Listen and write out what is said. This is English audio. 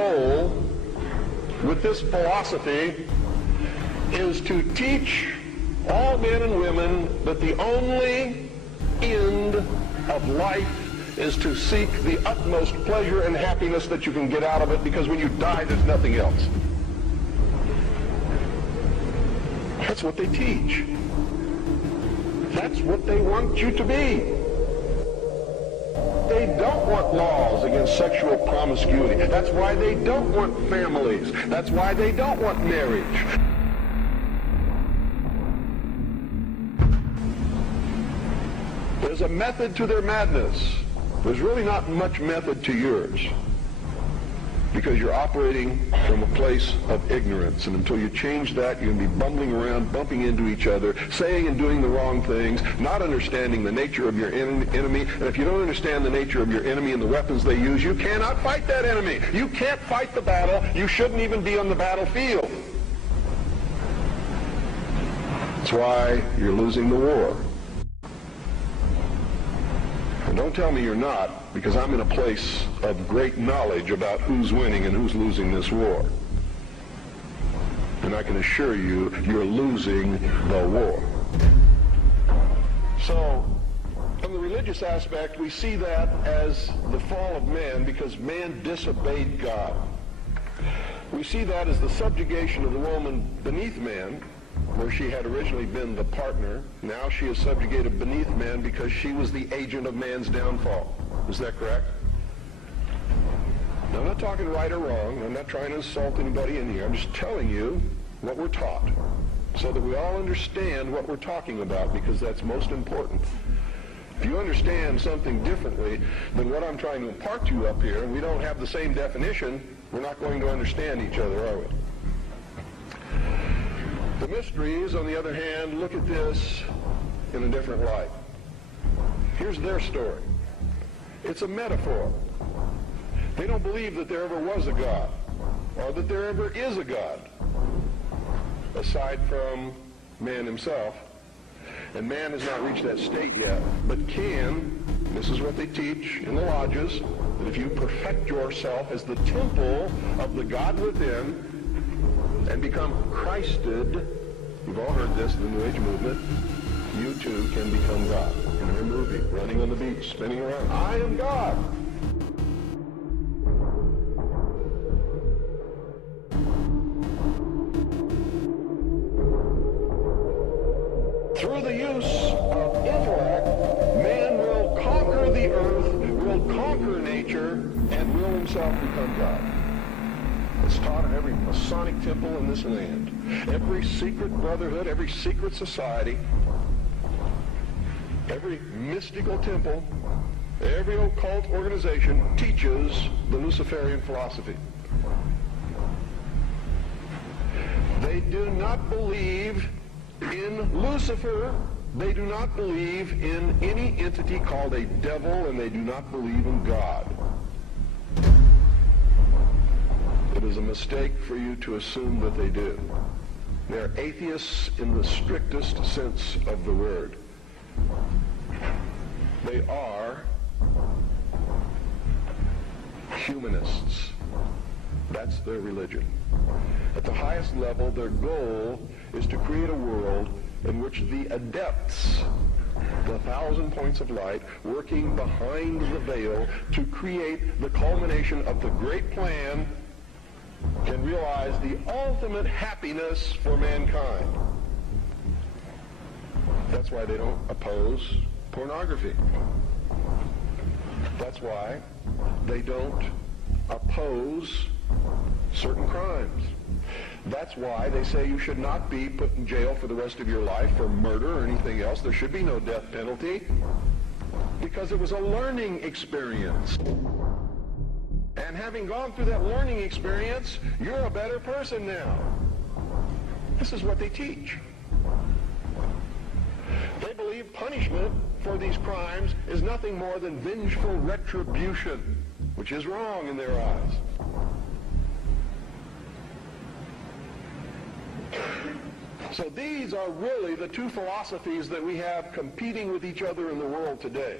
goal with this philosophy is to teach all men and women that the only end of life is to seek the utmost pleasure and happiness that you can get out of it, because when you die, there's nothing else. That's what they teach. That's what they want you to be. They don't want laws against sexual promiscuity. That's why they don't want families. That's why they don't want marriage. There's a method to their madness. There's really not much method to yours, because you're operating from a place of ignorance. And until you change that, you're going to be bumbling around, bumping into each other, saying and doing the wrong things, not understanding the nature of your enemy. And if you don't understand the nature of your enemy and the weapons they use, you cannot fight that enemy. You can't fight the battle. You shouldn't even be on the battlefield. That's why you're losing the war. And don't tell me you're not, because I'm in a place of great knowledge about who's winning and who's losing this war. And I can assure you, you're losing the war. So, from the religious aspect, we see that as the fall of man, because man disobeyed God. We see that as the subjugation of the woman beneath man, where she had originally been the partner. Now she is subjugated beneath man because she was the agent of man's downfall. Is that correct? Now, I'm not talking right or wrong. I'm not trying to insult anybody in here. I'm just telling you what we're taught, so that we all understand what we're talking about, because that's most important. If you understand something differently than what I'm trying to impart to you up here, and we don't have the same definition, we're not going to understand each other, are we? The mysteries, on the other hand, look at this in a different light. Here's their story. It's a metaphor. They don't believe that there ever was a God, or that there ever is a God, aside from man himself. And man has not reached that state yet, but can, this is what they teach in the lodges, that if you perfect yourself as the temple of the God within, and become Christed, you've all heard this in the New Age movement, you too can become God. In their movie, running on the beach, spinning around, I am God. Through the use of intellect, man will conquer the earth, will conquer nature, and will himself become God. It's taught in every Masonic temple in this land. Every secret brotherhood, every secret society, every mystical temple, every occult organization teaches the Luciferian philosophy. They do not believe in Lucifer. They do not believe in any entity called a devil, and they do not believe in God. It is a mistake for you to assume that they do. They're atheists in the strictest sense of the word. They are humanists. That's their religion. At the highest level, their goal is to create a world in which the adepts, the 1,000 points of light, working behind the veil to create the culmination of the great plan, can realize the ultimate happiness for mankind. That's why they don't oppose pornography. That's why they don't oppose certain crimes. That's why they say you should not be put in jail for the rest of your life for murder or anything else. There should be no death penalty, because it was a learning experience. And having gone through that learning experience, you're a better person now. This is what they teach. They believe punishment for these crimes is nothing more than vengeful retribution, which is wrong in their eyes. So these are really the two philosophies that we have competing with each other in the world today.